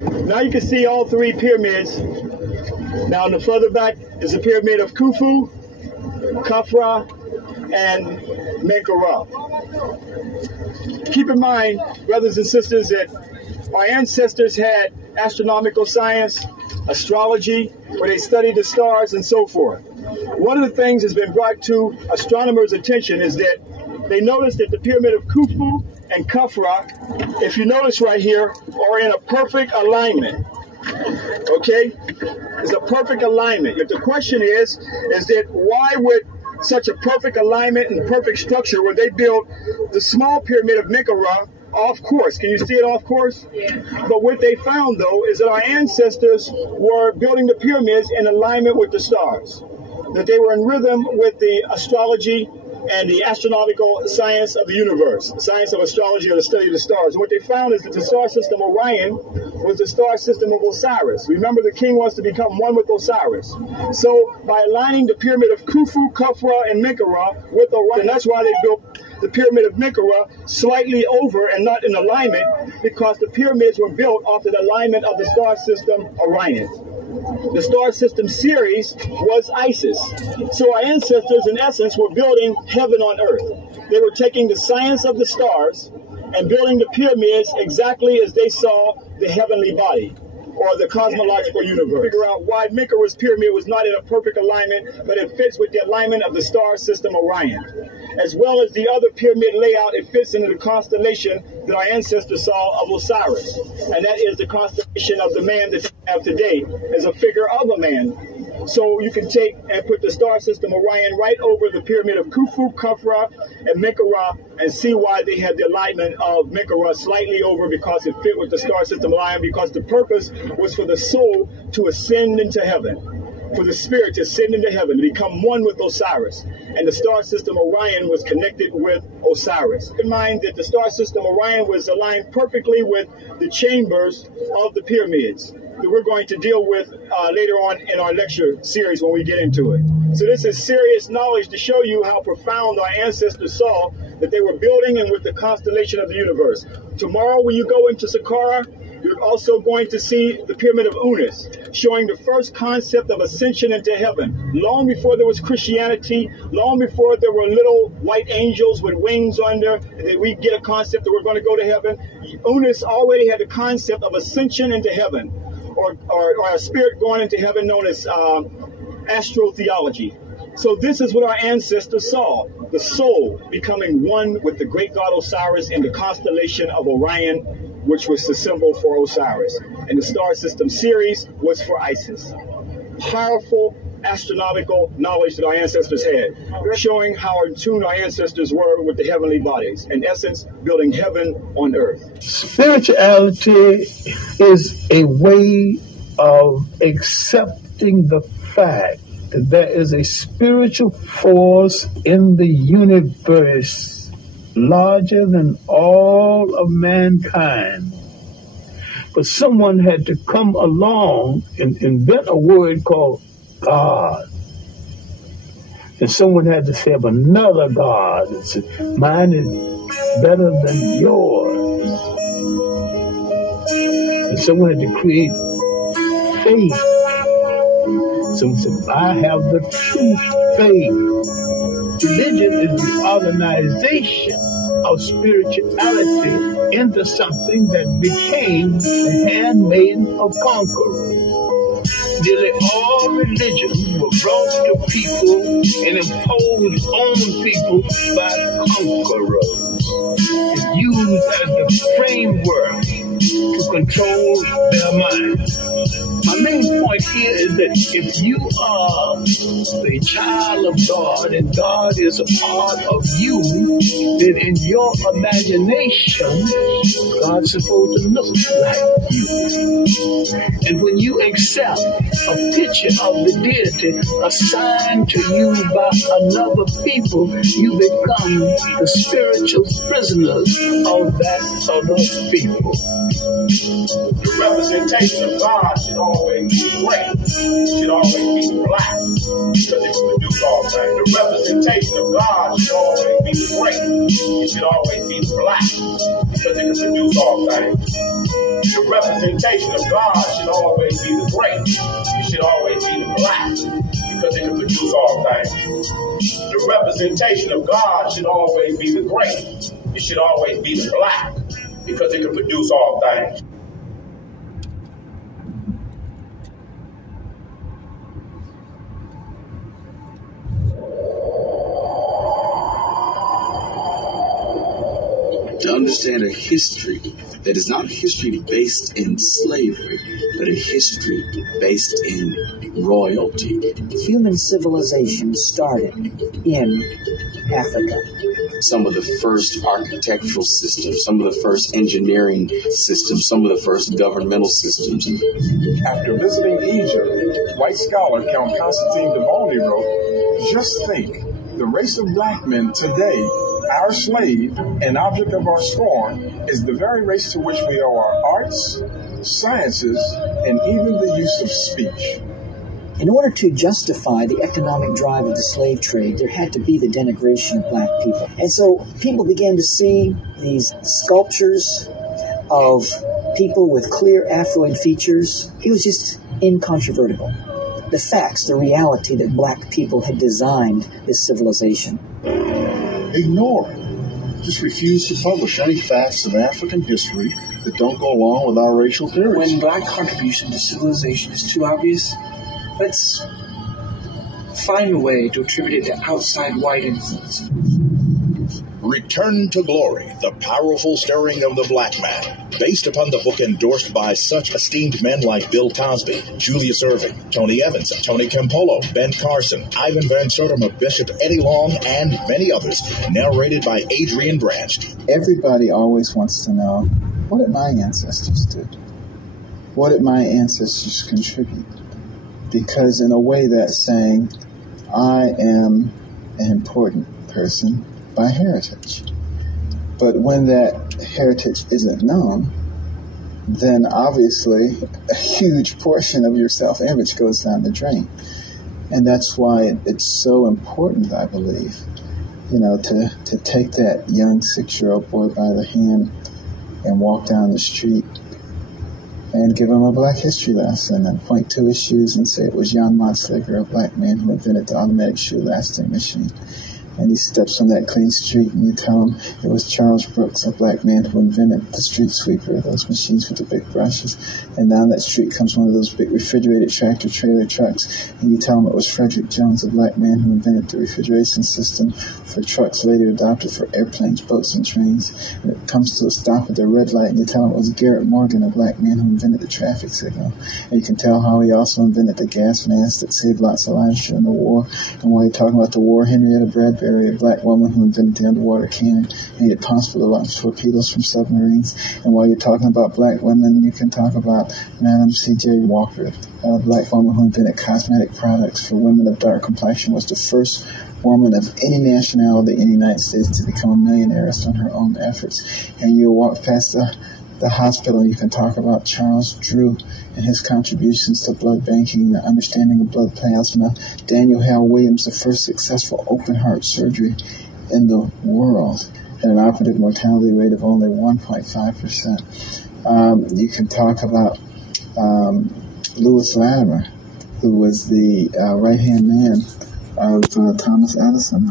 Now you can see all three pyramids. Now on the further back is the pyramid of Khufu, Khafra, and Menkaure. Keep in mind, brothers and sisters, that our ancestors had astronomical science, astrology, where they studied the stars and so forth. One of the things that's been brought to astronomers' attention is that they noticed that the pyramid of Khufu and Khafra, if you notice right here, are in a perfect alignment. Okay? It's a perfect alignment. If the question is that why would such a perfect alignment and perfect structure where they built the small pyramid of Menkaure off course? Can you see it off course? Yeah. But what they found, though, is that our ancestors were building the pyramids in alignment with the stars, that they were in rhythm with the astrology and the astronomical science of the universe, the science of astrology or the study of the stars. And what they found is that the star system Orion was the star system of Osiris. Remember, the king wants to become one with Osiris. So by aligning the pyramid of Khufu, Khafra, and Menkaure with Orion, that's why they built the pyramid of Menkaure slightly over and not in alignment, because the pyramids were built off of the alignment of the star system Orion. The star system Ceres was Isis. So our ancestors, in essence, were building heaven on earth. They were taking the science of the stars and building the pyramids exactly as they saw the heavenly body, or the cosmological universe. Figure out why Menkaure's pyramid was not in a perfect alignment, but it fits with the alignment of the star system Orion. As well as the other pyramid layout, it fits into the constellation that our ancestors saw of Osiris. And that is the constellation of the man that we have today as a figure of a man. So you can take and put the star system Orion right over the pyramid of Khufu, Khafra, and Menkaure and see why they had the alignment of Menkaure slightly over, because it fit with the star system Orion, because the purpose was for the soul to ascend into heaven, for the spirit to ascend into heaven, to become one with Osiris. And the star system Orion was connected with Osiris. Keep in mind that the star system Orion was aligned perfectly with the chambers of the pyramids that we're going to deal with later on in our lecture series when we get into it. So this is serious knowledge to show you how profound our ancestors saw that they were building and with the constellation of the universe. Tomorrow when you go into Saqqara, you're also going to see the Pyramid of Unas, showing the first concept of ascension into heaven. Long before there was Christianity, long before there were little white angels with wings under, that we get a concept that we're going to go to heaven, Unas already had the concept of ascension into heaven, or a spirit going into heaven, known as astrotheology. So this is what our ancestors saw, the soul becoming one with the great god Osiris in the constellation of Orion, which was the symbol for Osiris. And the star system Ceres was for Isis. Powerful astronomical knowledge that our ancestors had, showing how in tune our ancestors were with the heavenly bodies. In essence, building heaven on earth. Spirituality is a way of accepting the fact that there is a spiritual force in the universe larger than all of mankind. But someone had to come along and invent a word called God. And someone had to say of another God, mine is better than yours. And someone had to create faith. Someone said, I have the true faith. Religion is the organization of spirituality into something that became the handmaiden of conquerors. Nearly all religions were brought to people and imposed on people by conquerors. It's used as the framework to control their minds. My main point here is that if you are a child of God and God is a part of you, then in your imagination, God's supposed to look like you. And when you accept a picture of the deity assigned to you by another people, you become the spiritual prisoners of that other people. The representation of God should always be white. It should always be black, because it can produce all things. The representation of God should always be white. It should always be black, because it can produce all things. The The representation of God should always be the great. It should always be the black, because it can produce all things. The representation of God should always be the great. It should always be the black, because it can produce all things. To understand a history that is not a history based in slavery, but a history based in royalty. Human civilization started in Africa. Some of the first architectural systems, some of the first engineering systems, some of the first governmental systems. After visiting Egypt, white scholar Count Constantine Devolny wrote, "Just think, the race of black men today, our slave and object of our scorn, is the very race to which we owe our arts, sciences, and even the use of speech." In order to justify the economic drive of the slave trade, there had to be the denigration of black people. And so people began to see these sculptures of people with clear Afroid features. It was just incontrovertible. The facts, the reality that black people had designed this civilization. Ignore it. Just refuse to publish any facts of African history that don't go along with our racial theories. When black contribution to civilization is too obvious, let's find a way to attribute it to outside white influence. Return to Glory, the powerful stirring of the black man, based upon the book endorsed by such esteemed men like Bill Cosby, Julius Erving, Tony Evans, Tony Campolo, Ben Carson, Ivan Van Sertima, Bishop Eddie Long, and many others, narrated by Adrian Branch. Everybody always wants to know, what did my ancestors do? What did my ancestors contribute? Because in a way that's saying, I am an important person by heritage. But when that heritage isn't known, then obviously a huge portion of your self-image goes down the drain. And that's why it's so important, I believe, to take that young 6-year-old boy by the hand and walk down the street and give him a black history lesson and point to his shoes and say it was Jan Matzliger, a black man who invented the automatic shoe lasting machine. And he steps on that clean street and you tell him it was Charles Brooks, a black man who invented the street sweeper, those machines with the big brushes. And down that street comes one of those big refrigerated tractor trailer trucks and you tell him it was Frederick Jones, a black man who invented the refrigeration system for trucks later adopted for airplanes, boats, and trains. And it comes to a stop at the red light and you tell him it was Garrett Morgan, a black man who invented the traffic signal. And you can tell how he also invented the gas mask that saved lots of lives during the war. And while you're talking about the war, Henrietta Bradbury, a black woman who invented the underwater cannon, made it possible to launch torpedoes from submarines. And while you're talking about black women, you can talk about Madam C.J. Walker, a black woman who invented cosmetic products for women of dark complexion, was the first woman of any nationality in the United States to become a millionaire on her own efforts. And you'll walk past the hospital and you can talk about Charles Drew and his contributions to blood banking, the understanding of blood plasma. Daniel Hale Williams, the first successful open heart surgery in the world at an operative mortality rate of only 1.5%. You can talk about Lewis Latimer, who was the right-hand man of Thomas Edison.